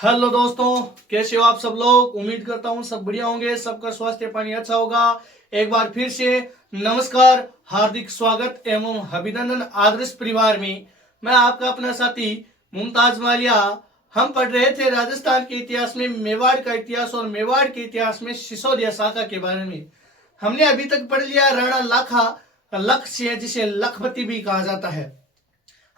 Hello दोस्तों, कैसे हो आप सब लोग। उम्मीद करता हूँ सब बढ़िया होंगे, सबका स्वास्थ्य पानी अच्छा होगा। एक बार फिर से नमस्कार, हार्दिक स्वागत एवं अभिनंदन आदर्श परिवार में। मैं आपका अपना साथी मुमताज मालिया। हम पढ़ रहे थे राजस्थान के इतिहास में मेवाड़ का इतिहास और मेवाड़ के इतिहास में सिसोदिया शाखा के बारे में। हमने अभी तक पढ़ लिया राणा लाखा लख सिंह, जिसे लखपति भी कहा जाता है।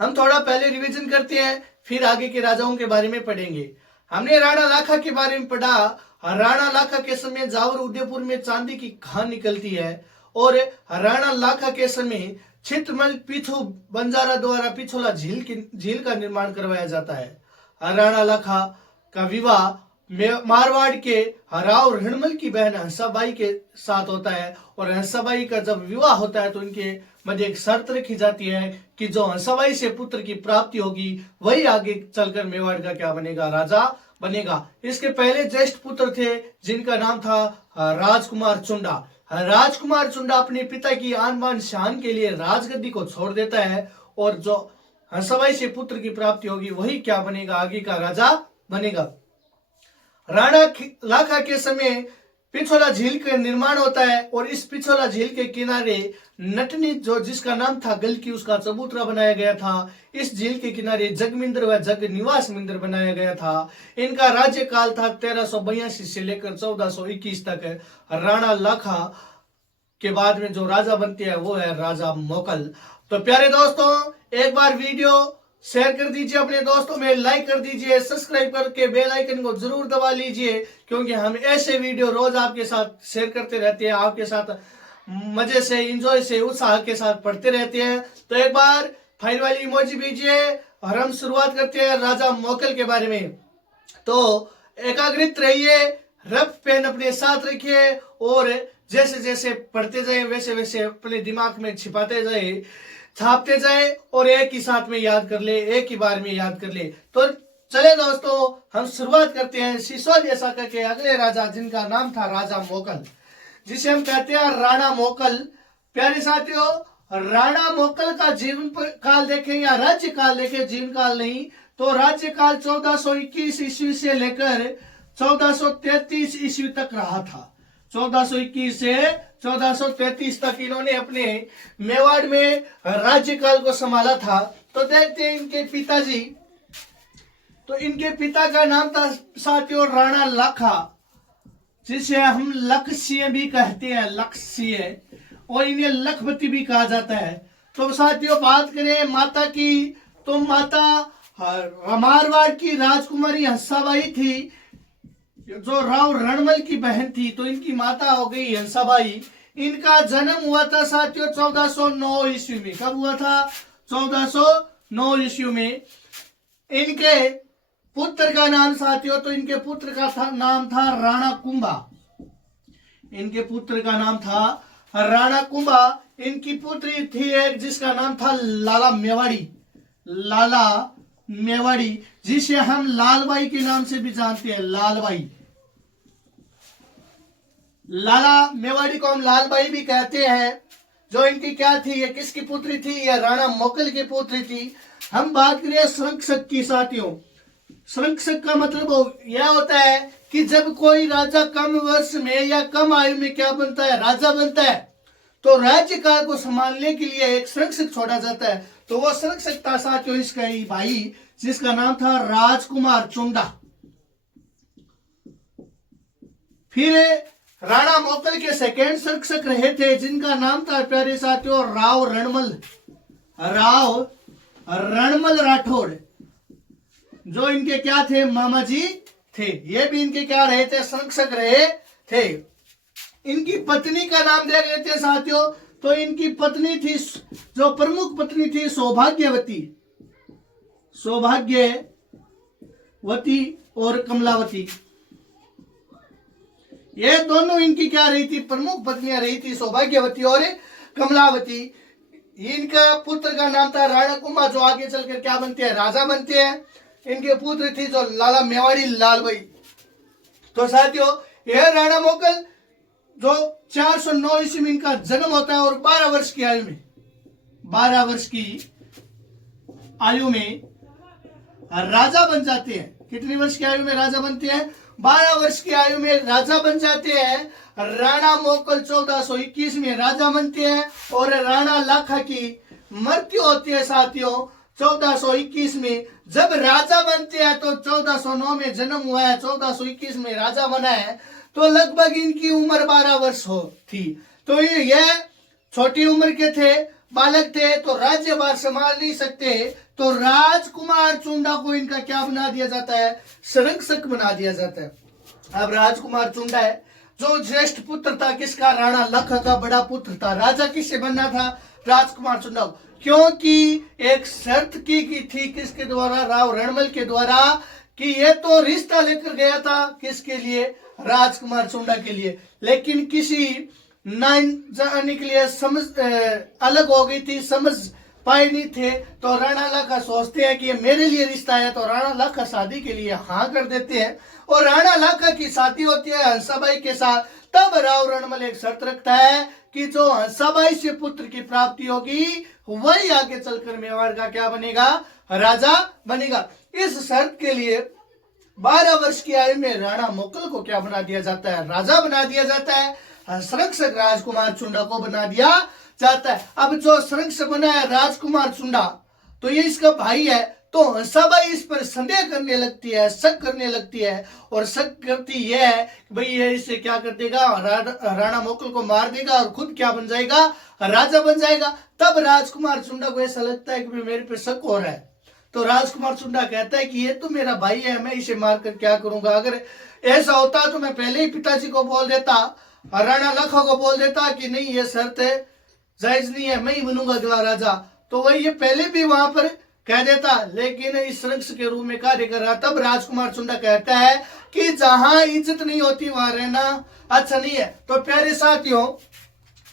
हम थोड़ा पहले रिवीजन करते हैं, फिर आगे के राजाओं के बारे में पढ़ेंगे। हमने राणा लाखा के बारे में पढ़ा। राणा लाखा के समय जावर उदयपुर में चांदी की खान निकलती है और राणा लाखा के समय छित्रमल पीछू बंजारा द्वारा पिछोला झील का निर्माण करवाया जाता है। राणा लाखा का विवाह मारवाड़ के राव रणमल की बहन हंसाबाई के साथ होता है और हंसाबाई का जब विवाह होता है तो इनके मध्य एक शर्त रखी जाती है कि जो हंसाबाई से पुत्र की प्राप्ति होगी वही आगे चलकर मेवाड़ का क्या बनेगा, राजा बनेगा। इसके पहले ज्येष्ठ पुत्र थे जिनका नाम था राजकुमार चुंडा। राजकुमार चुंडा अपने पिता की आन बान शान के लिए राजगद्दी को छोड़ देता है और जो हंसाबाई से पुत्र की प्राप्ति होगी वही क्या बनेगा, आगे का राजा बनेगा। राणा लाखा के समय पिछोला झील का निर्माण होता है और इस पिछोला झील के किनारे नटनी जो जिसका नाम था गलकी, उसका चबूतरा बनाया गया था। इस झील के किनारे जगमिंद्र व जग निवास मिंद्र बनाया गया था। इनका राज्यकाल था 1382 से लेकर 1421 तक। राणा लाखा के बाद में जो राजा बनते हैं वो है राजा मोकल। तो प्यारे दोस्तों, एक बार वीडियो शेयर कर दीजिए, अपने दोस्तों में लाइक कर दीजिए, सब्सक्राइब करके बेल आइकन को जरूर दबा लीजिए, क्योंकि हम ऐसे वीडियो रोज आपके साथ शेयर करते रहते हैं, आपके साथ मजे से, एंजॉय से, उत्साह के साथ पढ़ते रहते हैं। तो एक बार फाइल वाली इमोजी भेजिए और हम शुरुआत करते हैं राजा मोकल के बारे में। तो एकाग्रित रहिए, रफ पेन अपने साथ रखिए और जैसे जैसे पढ़ते जाए वैसे वैसे अपने दिमाग में छिपाते जाए, छापते जाए और एक ही साथ में याद कर ले, एक ही बार में याद कर ले। तो चले दोस्तों, हम शुरुआत करते हैं सिसोदिया शाखा के अगले राजा जिनका नाम था राजा मोकल, जिसे हम कहते हैं राणा मोकल। प्यारे साथियों, राणा मोकल का जीवन काल देखें या राज्य काल देखें, जीवन काल नहीं, तो राज्य काल 1421 ईस्वी से लेकर 1433 ईस्वी तक रहा था। 1421 से 1433 तक इन्होंने अपने मेवाड़ में राज्यकाल को संभाला था। तो देखते हैं इनके पिताजी, तो इनके पिता का नाम था साथियों राणा लाखा, जिसे हम लख सिंह भी कहते हैं, लख सिंह, और इन्हें लखपति भी कहा जाता है। तो साथियों बात करें माता की, तो माता मारवाड़ की राजकुमारी हंसाबाई थी जो राव रणमल की बहन थी। तो इनकी माता हो गई हंसाबाई। इनका जन्म हुआ था साथियों 1409 ईस्वी में। कब हुआ था? 1409 ईस्वी में। इनके पुत्र का नाम साथियों, तो इनके पुत्र का नाम था राणा कुंभा। इनके पुत्र का नाम था राणा कुंभा। इनकी पुत्री थी एक जिसका नाम था लाला मेवाड़ी, लाला मेवाड़ी, जिसे हम लालबाई के नाम से भी जानते हैं, लालबाई। लाला मेवाड़ी को हम लालबाई भी कहते हैं। जो इनकी क्या थी, ये किसकी पुत्री थी? ये राणा मोकल की पुत्री थी। हम बात करें संरक्षक की साथियों। संरक्षक का मतलब यह होता है कि जब कोई राजा कम वर्ष में या कम आयु में क्या बनता है, राजा बनता है, तो राज्य काल को संभालने के लिए एक संरक्षक छोड़ा जाता है। तो वो संरक्षक था साथियों इसका ही भाई, जिसका नाम था राजकुमार चुंडा। फिर राणा मोकल के सेकेंड संरक्षक रहे थे जिनका नाम था प्यारे साथियों राव रणमल, राव रणमल राठौड़, जो इनके क्या थे, मामा जी थे। ये भी इनके क्या रहे थे, संरक्षक रहे थे। इनकी पत्नी का नाम दे रहे थे साथियों, तो इनकी पत्नी थी, जो प्रमुख पत्नी थी, सौभाग्यवती, सौभाग्यवती और कमलावती। ये दोनों इनकी क्या रही थी, प्रमुख पत्नियां रही थी, सौभाग्यवती और कमलावती। इनका पुत्र का नाम था राणा कुंभा, जो आगे चलकर क्या बनते हैं, राजा बनते हैं। इनके पुत्र थी जो लाला मेवाड़ी, लालबाई। तो साथियों यह राणा मोकल जो 409 ईस्वी में इनका जन्म होता है और 12 वर्ष की आयु में, 12 वर्ष की आयु में राजा बन जाते हैं। कितनी वर्ष की आयु में राजा बनते हैं? 12 वर्ष की आयु में राजा बन जाते हैं। राणा मोकल 1421 में राजा बनते हैं और राणा लाखा की मृत्यु होती है साथियों 1421 में। जब राजा बनते हैं तो 1409 में जन्म हुआ है, 1421 में राजा बना है, तो लगभग इनकी उम्र 12 वर्ष हो थी। तो ये छोटी उम्र के थे, बालक थे, तो राज्यभार संभाल नहीं सकते। तो राजकुमार चुंडा को इनका क्या बना दिया जाता है? संरक्षक बना दिया जाता है। अब राजकुमार चुंडा है जो ज्येष्ठ पुत्र था किसका? राणा लख का बड़ा पुत्र था। राजा किससे बनना था? राजकुमार चुंडा। क्योंकि एक शर्त की थी किसके द्वारा? राव रणमल के द्वारा, कि ये तो रिश्ता लेकर गया था किसके लिए? राजकुमार चुंडा के लिए। लेकिन किसी नाइन जाने के लिए समझ अलग हो गई थी, समझ पाए नहीं थे। तो राणा लाखा सोचते हैं कि ये मेरे लिए रिश्ता है, तो राणा लाखा शादी के लिए हाँ कर देते हैं और राणा लाखा की शादी होती है हंसाबाई के साथ। तब राव रणमल एक शर्त रखता है कि जो हंसाबाई से पुत्र की प्राप्ति होगी वही आगे चलकर मेवाड़ का क्या बनेगा? राजा बनेगा। इस शर्त के लिए 12 वर्ष की आयु में राणा मोकल को क्या बना दिया जाता है? राजा बना दिया जाता है। संरक्षक राजकुमार चुंडा को बना दिया जाता है। अब जो संरक्षक बना है राजकुमार चुंडा, तो ये इसका भाई है। तो हंसाबाई इस पर संदेह करने लगती है, शक करने लगती है, और शक करती यह है कि भाई ये इसे क्या कर देगा? राणा मोकल को मार देगा और खुद क्या बन जाएगा? राजा बन जाएगा। तब राजकुमार चुंडा को ऐसा लगता है कि मेरे पे शक हो रहा है। तो राजकुमार चुंडा कहता है कि ये तो मेरा भाई है, मैं इसे मारकर क्या करूंगा? अगर ऐसा होता तो मैं पहले ही पिताजी को बोल देता, राणा लखा को बोल देता कि नहीं ये शर्त है, जायज नहीं है, मैं ही बनूंगा अगला राजा। तो वही ये पहले भी वहां पर कह देता, लेकिन इस संरक्षक के रूप में कार्य कर रहा। तब राजकुमार चुंडा कहता है कि जहां इज्जत नहीं होती वहां रहना अच्छा नहीं है। तो प्यारे साथियों,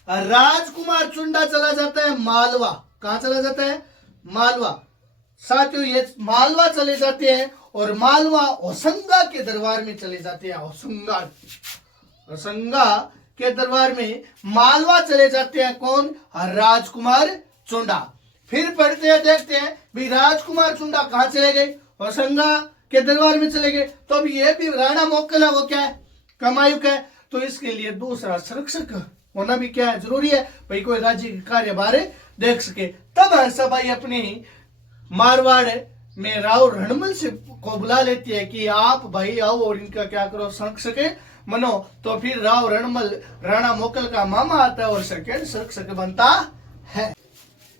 राजकुमार चुंडा चला जाता है मालवा। कहां चला जाता है? मालवा। साथियों ये मालवा चले जाते हैं और मालवा होशंगा के दरबार में चले जाते हैं। होशंगा के दरबार में मालवा चले जाते हैं। कौन? राजकुमार चुंडा। फिर पढ़ते हैं, देखते हैं भी राजकुमार चुंडा कहां चले गए? होशंगा के दरबार में चले गए। तो अब ये भी राणा मोकल है, वो क्या है? कमायुक है। तो इसके लिए दूसरा संरक्षक होना भी क्या है? जरूरी है, भाई कोई राज्य के कार्य बारे देख सके। तब हंसाबाई अपनी मारवाड़ में राव रणमल से को बुला लेती है कि आप भाई आओ और इनका क्या करो? संरक्षक मनो। तो फिर राव रणमल राणा मोकल का मामा आता है और सेकेंड संरक्षक बनता है।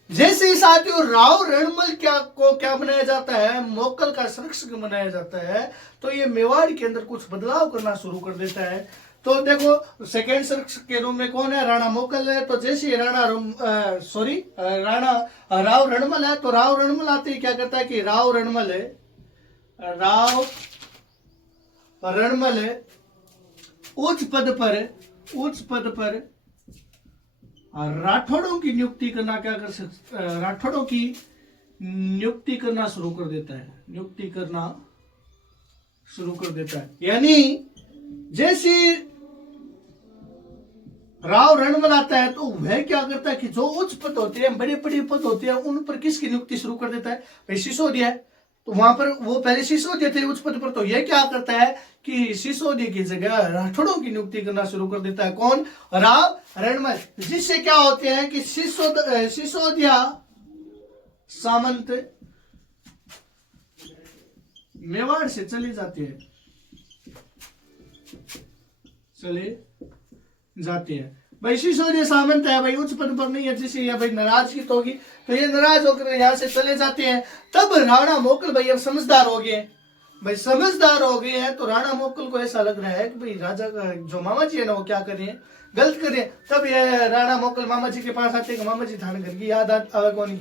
जैसे ही साथियों राव रणमल क्या बनाया जाता है? मोकल का संरक्षक बनाया जाता है। तो ये मेवाड़ के अंदर कुछ बदलाव करना शुरू कर देता है। तो देखो सेकेंड संरक्षक के रूप में कौन है? राणा मोकल है। तो जैसे राव रणमल है, तो राव रणमल आते ही क्या करता है कि राव रणमल उच्च पद पर राठौड़ों की नियुक्ति करना राठौड़ों की नियुक्ति करना शुरू कर देता है। यानी जैसे राव रणमल आता है तो वह क्या करता है कि जो उच्च पद होते हैं, बड़े बड़े पद होते हैं, उन पर किसकी नियुक्ति शुरू कर देता है? भाई सिसोदिया है, तो वहां पर वो पहले सिसोदिया थे उच्च पद पर। तो यह क्या करता है कि सिसोदिया की जगह राठौड़ों की नियुक्ति करना शुरू कर देता है। कौन? राव रणमल। जिससे क्या होते हैं कि सिसोदिया सामंत मेवाड़ से चले जाते हैं। भाई सिसोदिया सामंत है, भाई उच्च पद पर नहीं है, जिससे ये भाई नाराज की होगी, तो ये नाराज होकर यहाँ से चले जाते हैं। तब राणा मोकल भाई अब समझदार हो गए हैं। तो राणा मोकल को ऐसा लग रहा है कि भाई राजा का जो मामा जी है ना वो क्या कर रहे हैं? गलत कर रहे हैं। तब ये राणा मोकल मामा जी के पास आते हैं। मामा जी थाने घर की याद कौन?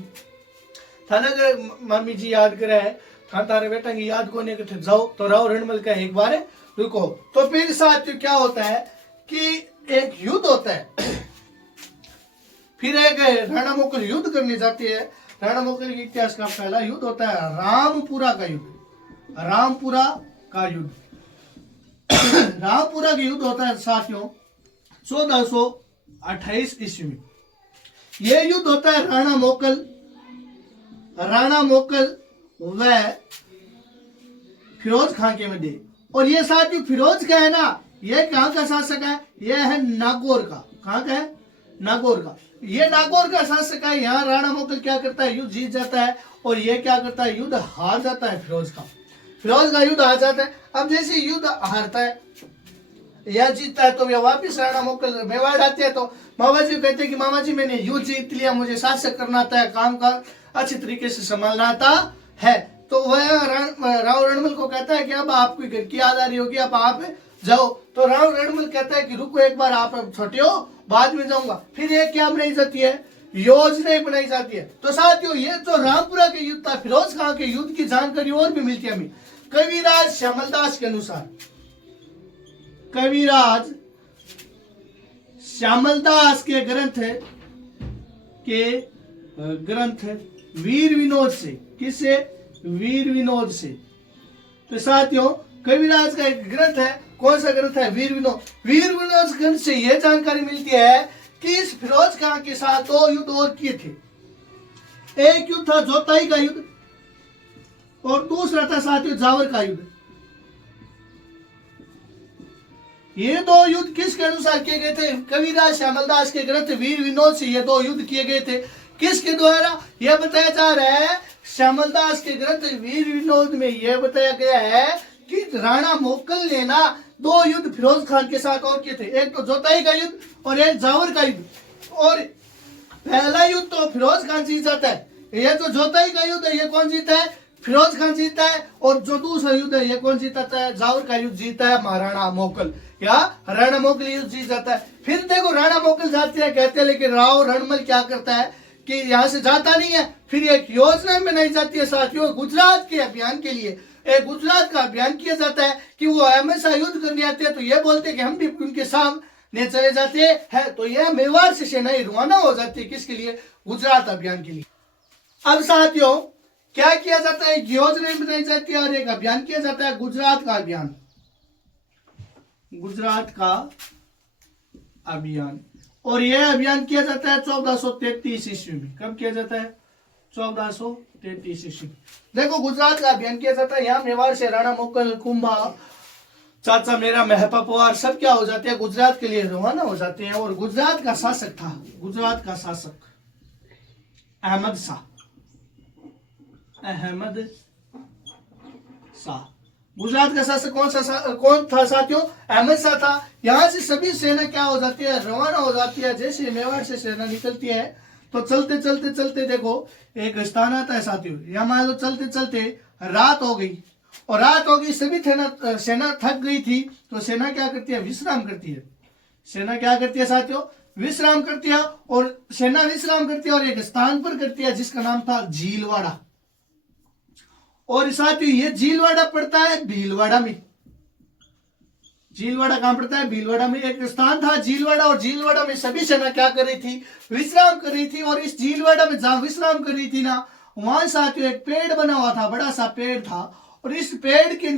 थाना घर मामी जी याद करे है, तारे बेटा की याद कोने के जाओ। तो राव रणमल का एक बार रुको। तो फिर साथ क्या होता है कि एक युद्ध होता है। फिर एक राणा मोकल युद्ध करने जाते हैं। राणा मोकल के इतिहास का पहला युद्ध होता है रामपुरा का युद्ध होता है साथियों 1428 ईस्वी में। यह युद्ध होता है राणा मोकल व फिरोज खां के मध्ये। और ये साथियों फिरोज का है ना, ये कहाँ का शासक है, ये है नागौर का। कहाँ का है, नागौर का। ये नागौर का शासक है। यहाँ राणा मोकल क्या करता है, युद्ध जीत जाता है, और ये क्या करता है, युद्ध हार जाता है फिरोज का। फिरोज का युद्ध हार जाता है। अब जैसे युद्ध हारता है या जीतता है, तो ये वापिस राणा मोकल मेवाड़ आते हैं। तो मामा जी कहते हैं कि मामा जी मैंने युद्ध जीत लिया, मुझे शासक करना आता है, काम का अच्छी तरीके से संभालना आता है। तो वह राव रणमल को कहता है कि अब आपकी घर की याद आ रही होगी, अब आप जाओ। तो राव रणमल कहता है कि रुको एक बार, आप छोटे हो, बाद में जाऊंगा। फिर ये क्या बनाई जाती है, योजना बनाई जाती है। तो साथियों ये तो रामपुरा के युद्ध था। फिरोज खां के युद्ध की जानकारी और भी मिलती है हमें कविराज श्यामलदास के अनुसार। कविराज श्यामलदास के ग्रंथ वीर विनोद से, किससे, वीर विनोद से। तो साथियों कविराज का एक ग्रंथ है, कौन सा ग्रंथ है, वीर विनोद। वीर विनोद ग्रंथ से यह जानकारी मिलती है कि इस फिरोज खां के साथ 2 युद्ध और किए थे। एक युद्ध था जोताई का युद्ध, और दूसरा था साथियों जावर का युद्ध। ये 2 युद्ध किसके अनुसार किए गए थे, कविराज श्यामलदास के ग्रंथ वीर विनोद से ये 2 युद्ध किए गए थे। किसके द्वारा, यह बताया जा रहा है श्यामलदास के ग्रंथ वीर विनोद में यह बताया गया है कि राणा मोकल ने ना 2 युद्ध फिरोज खान के साथ और किए थे। एक तो जोताई का युद्ध और एक जावर का युद्ध। और पहला युद्ध तो फिरोज खान जीत जाता है। यह जो जोताई का युद्ध है ये कौन जीता है, फिरोज खान जीता है। और जो दूसरा युद्ध है ये कौन जीता है, जावर का युद्ध जीता है महाराणा मोकल, या राणा मोकल युद्ध जीत जाता है। फिर देखो राणा मोकल जाते हैं, कहते हैं, लेकिन राव रणमल क्या करता है कि यहाँ से जाता नहीं है। फिर एक योजना बनाई जाती है साथियों गुजरात के अभियान के लिए। एक गुजरात का अभियान किया जाता है कि वो हमेशा युद्ध करने आते हैं, तो ये बोलते हैं कि हम भी उनके सामने चले जाते हैं। तो यह मेवाड़ से सेनाएं रवाना हो जाती है, किसके लिए, गुजरात अभियान के लिए। अब साथियों क्या किया जाता है, योजना बनाई जाती है और एक अभियान किया जाता है, गुजरात का अभियान। गुजरात का अभियान, और यह अभियान किया जाता है 1433 ईस्वी में। कब किया जाता है, 1433 ईस्वी। देखो गुजरात का अभियान किया जाता है। यहाँ मेवाड़ से राणा मोकल, कुंभा, चाचा मेरा, महपा पवार सब क्या हो जाते हैं, गुजरात के लिए रवाना हो जाते हैं। और गुजरात का शासक था, गुजरात का शासक अहमद शाह। अहमद शाह गुजरात का शासक कौन था साथियों, अहमद शाह था। यहाँ से सभी सेना क्या हो जाती है, रवाना हो जाती है। जैसे मेवाड़ से सेना निकलती है तो चलते चलते चलते देखो एक स्थान आता है साथियों। यहाँ मान लो चलते चलते रात हो गई, और रात हो गई, सभी सेना थक गई थी। तो सेना क्या करती है, विश्राम करती है। सेना क्या करती है साथियों, विश्राम करती है। और सेना विश्राम करती है और एक स्थान पर करती है जिसका नाम था झीलवाड़ा। और साथियों ये झीलवाड़ा पड़ता है भीलवाड़ा में। झीलवाड़ा कहां पड़ता है, भीलवाड़ा में एक स्थान था झीलवाड़ा। और झीलवाड़ा में सभी सेना क्या कर रही थी, विश्राम कर रही थी। और इस झीलवाड़ा में जहां विश्राम कर रही थी ना, वहां साथियों एक पेड़ बना हुआ था, बड़ा सा पेड़ था। और इस पेड़ के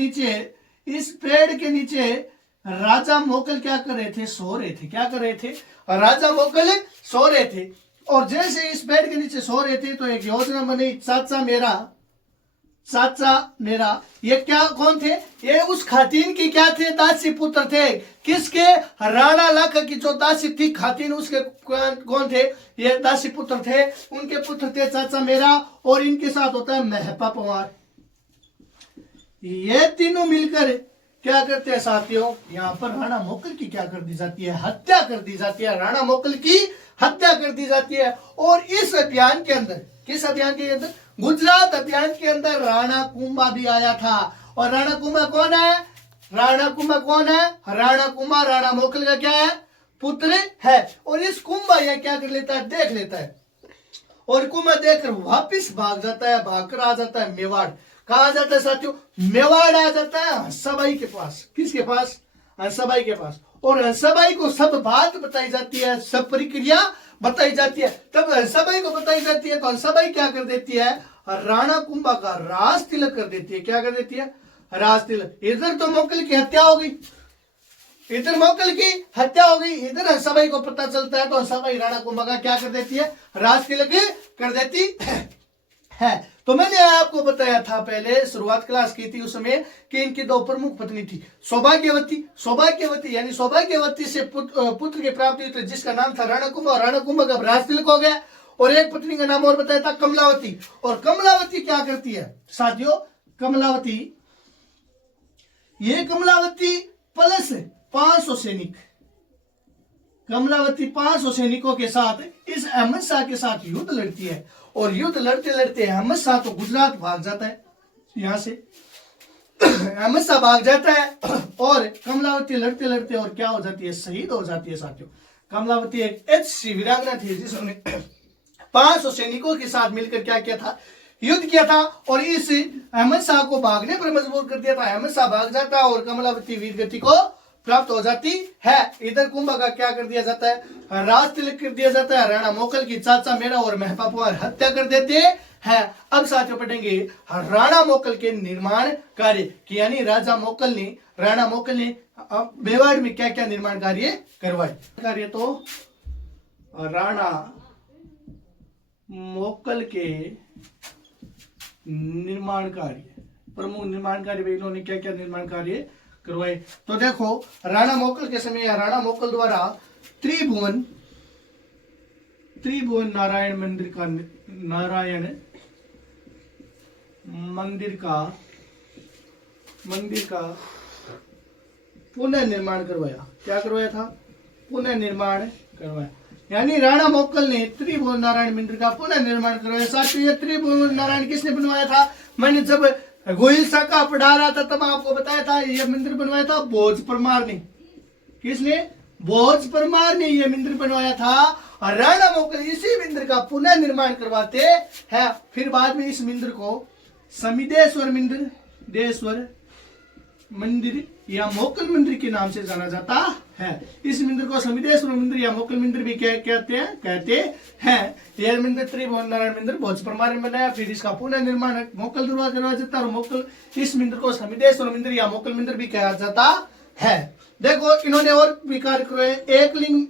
नीचे राजा मोकल क्या कर रहे थे, सो रहे थे। क्या कर रहे थे, राजा मोकल सो रहे थे। और जैसे इस पेड़ के नीचे सो रहे थे तो एक योजना बनी, चाचा मेरा। ये क्या कौन थे, ये उस खातिन की क्या थे, दासी पुत्र थे। किसके, राणा लाख की जो दासी थी खातिन, उसके कौन थे, ये दासी पुत्र थे। उनके पुत्र थे चाचा मेरा, और इनके साथ होता है महपा पवार। ये तीनों मिलकर क्या करते हैं साथियों, यहाँ पर राणा मोकल की क्या कर दी जाती है, हत्या कर दी जाती है। राणा मोकल की हत्या कर दी जाती है। और इस अभियान के अंदर, किस अभियान के अंदर, गुजरात अभियान के अंदर राणा कुंभा भी आया था। और राणा कुंभा कौन है, राणा कुंभा राणा मोकल का क्या है, पुत्र है। और इस कुंभा यह क्या कर लेता है, देख लेता है। और कुंभा देखकर वापिस भाग जाता है, भागकर आ जाता है मेवाड़। कहा आ जाता है साथियों, मेवाड़ आ जाता है हंसाबाई के पास। किसके पास, हंसाबाई के पास। और हंसाबाई को सब बात बताई जाती है, सब प्रक्रिया बताई जाती है। तब हंसाबाई को बताई जाती है तो हंसाबाई क्या कर देती है, राणा कुंभा का राज तिलक कर देती है। क्या कर देती है, राज तिलक। इधर तो मोकल की हत्या हो गई, इधर मोकल की हत्या हो गई, इधर हंसाबाई को पता चलता है तो हंसाबाई राणा कुंभा का क्या कर देती है, राज तिलक कर देती है। तो मैंने आपको बताया था पहले शुरुआत क्लास की थी उसमें कि इनकी दो प्रमुख पत्नी थी, सौभाग्यवती यानी सौभाग्यवती से पुत्र की प्राप्ति हुई, जिसका नाम था राणा कुंभ, और राणा कुंभ का राज तिलक हो गया। और एक पत्नी का नाम और बताया था कमलावती। और कमलावती क्या करती है साथियों, कमलावती प्लस 500 सैनिक, कमलावती 500 सैनिकों के साथ इस अहमद शाह के साथ युद्ध लड़ती है। और युद्ध लड़ते लड़ते अहमद शाह तो गुजरात भाग जाता है, यहां से अहमद शाह भाग जाता है और कमलावती लड़ते लड़ते और क्या हो जाती है, शहीद हो जाती है साथियों। कमलावती एक ऐसी वीरांगना थी जिसने 500 सैनिकों के साथ मिलकर क्या किया था, युद्ध किया था और इस अहमद शाह को भागने पर मजबूर कर दिया था। अहमद शाह भाग जाता है और कमलावती वीर गति को प्राप्त हो जाती है। इधर कुंभ का क्या कर दिया जाता है, राज तिलक कर दिया जाता है। राणा मोकल की चाचा मेरा और महपापुआर हत्या कर देते हैं। अब साथियों पढ़ेंगे राणा मोकल के निर्माण कार्य, यानी राजा मोकल ने, राणा मोकल ने मेवाड़ में क्या क्या निर्माण कार्य करवाए। कार्य तो राणा मोकल के निर्माण कार्य, प्रमुख निर्माण कार्य इन्होंने क्या क्या निर्माण कार्य करवाए। तो देखो राणा मोकल के समय राणा मोकल द्वारा त्रिभुवन नारायण मंदिर का पुनः निर्माण करवाया। क्या करवाया था, पुनः निर्माण करवाया। यानी राणा मोकल ने त्रिभुवन नारायण मंदिर का पुनः निर्माण करवाया। साथियों ये त्रिभुवन नारायण किसने बनवाया था, मैंने जब गोहिल शाखा पढ़ा रहा था तब आपको बताया था यह मंदिर बनवाया था भोज परमार ने। किसने, भोज परमार ने यह मंदिर बनवाया था। और राणा मोकल इसी मंदिर का पुनः निर्माण करवाते हैं। फिर बाद में इस मंदिर को समिदेश्वर मंदिर या मोकल मंदिर के नाम से जाना जाता है। इस मंदिर को समिदेश्वर मंदिर या मोकल मंदिर भी कहते हैं। यह मंदिर त्रिभुवन नारायण मंदिर भोज परमार ने बनाया। फिर इसका पुनः निर्माण मोकल द्वारा करवाया जाता है और मोकल इस मंदिर को समिदेश्वर मंदिर या मोकल मंदिर भी कहा जाता है। देखो इन्होंने और भी कार्य करवाए। एक लिंग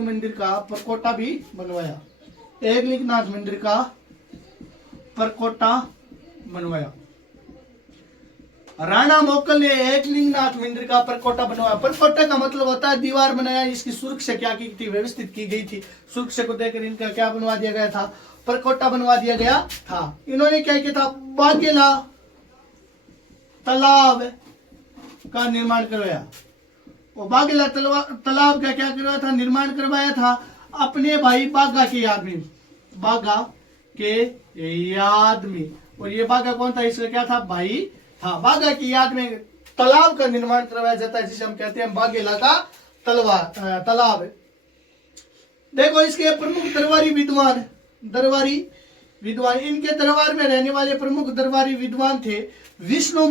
मंदिर का परकोटा भी बनवाया। एक लिंगनाथ मंदिर का परकोटा बनवाया। राणा मोकल ने एक लिंगनाथ मंदिर का परकोटा बनवाया। परकोटा का मतलब होता है दीवार बनाया, इसकी सुरक्षा क्या की थी, व्यवस्थित की गई थी। सुरक्षा को देकर इनका क्या बनवा दिया गया था, परकोटा बनवा दिया गया था। इन्होंने क्या किया था, बागेला तालाब का निर्माण करवाया। और बागेला तालाब का क्या करवाया था, निर्माण करवाया था अपने भाई बागा के याद में। और ये बागा कौन था, इसका क्या था, भाई था। बागा की याद में तालाब का निर्माण करवाया जाता है जिसे हम कहते हैं बागेला का तालाब। देखो इसके प्रमुख दरबारी विद्वान इनके दरबार में रहने वाले प्रमुख दरबारी विद्वान थे विष्णु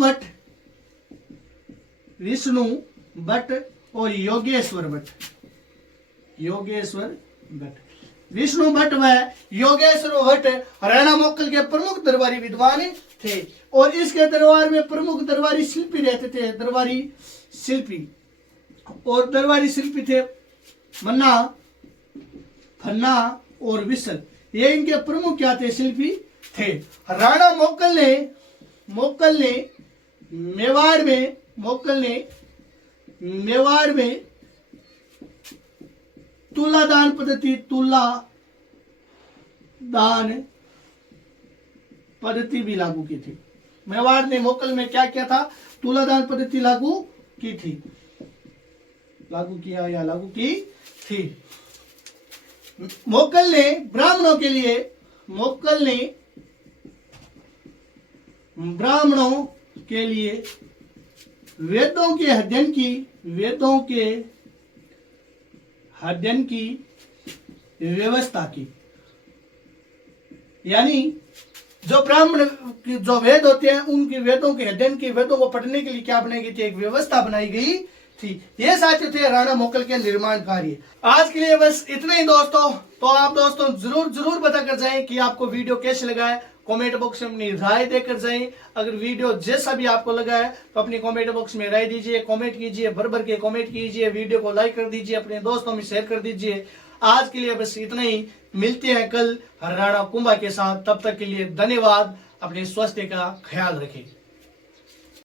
भट्ट और योगेश्वर भट्ट। विष्णु भट्ट व योगेश्वर भट्ट राणा मोकल के प्रमुख दरबारी विद्वान थे। और इसके दरबार में प्रमुख दरबारी शिल्पी रहते थे। दरबारी शिल्पी थे मन्ना, फन्ना और विसल। ये इनके प्रमुख क्या थे, शिल्पी थे। राणा मोकल ने मेवाड़ में तुला दान पद्धति भी लागू की थी। मेवाड़ ने मोकल में क्या किया था, तुलादान पद्धति लागू की थी। मोकल ने ब्राह्मणों के लिए वेदों के अध्ययन की व्यवस्था की। यानी जो ब्राह्मण जो वेद होते हैं उनके वेदों के अध्ययन की, वेदों को पढ़ने के लिए क्या बनाई गई थी, एक व्यवस्था बनाई गई थी। ये साथियों थे राणा मोकल के निर्माण कार्य। आज के लिए बस इतना ही दोस्तों। तो आप दोस्तों जरूर बता कर जाएं कि आपको वीडियो कैसे लगा है। कमेंट बॉक्स में अपनी राय देकर जाएं। अगर वीडियो जैसा भी आपको लगा है तो अपनी कमेंट बॉक्स में राय दीजिए, कमेंट कीजिए, भर के कमेंट कीजिए, वीडियो को लाइक कर दीजिए, अपने दोस्तों में शेयर कर दीजिए। आज के लिए बस इतना ही। मिलते हैं कल राणा कुंभा के साथ। तब तक के लिए धन्यवाद। अपने स्वास्थ्य का ख्याल रखें।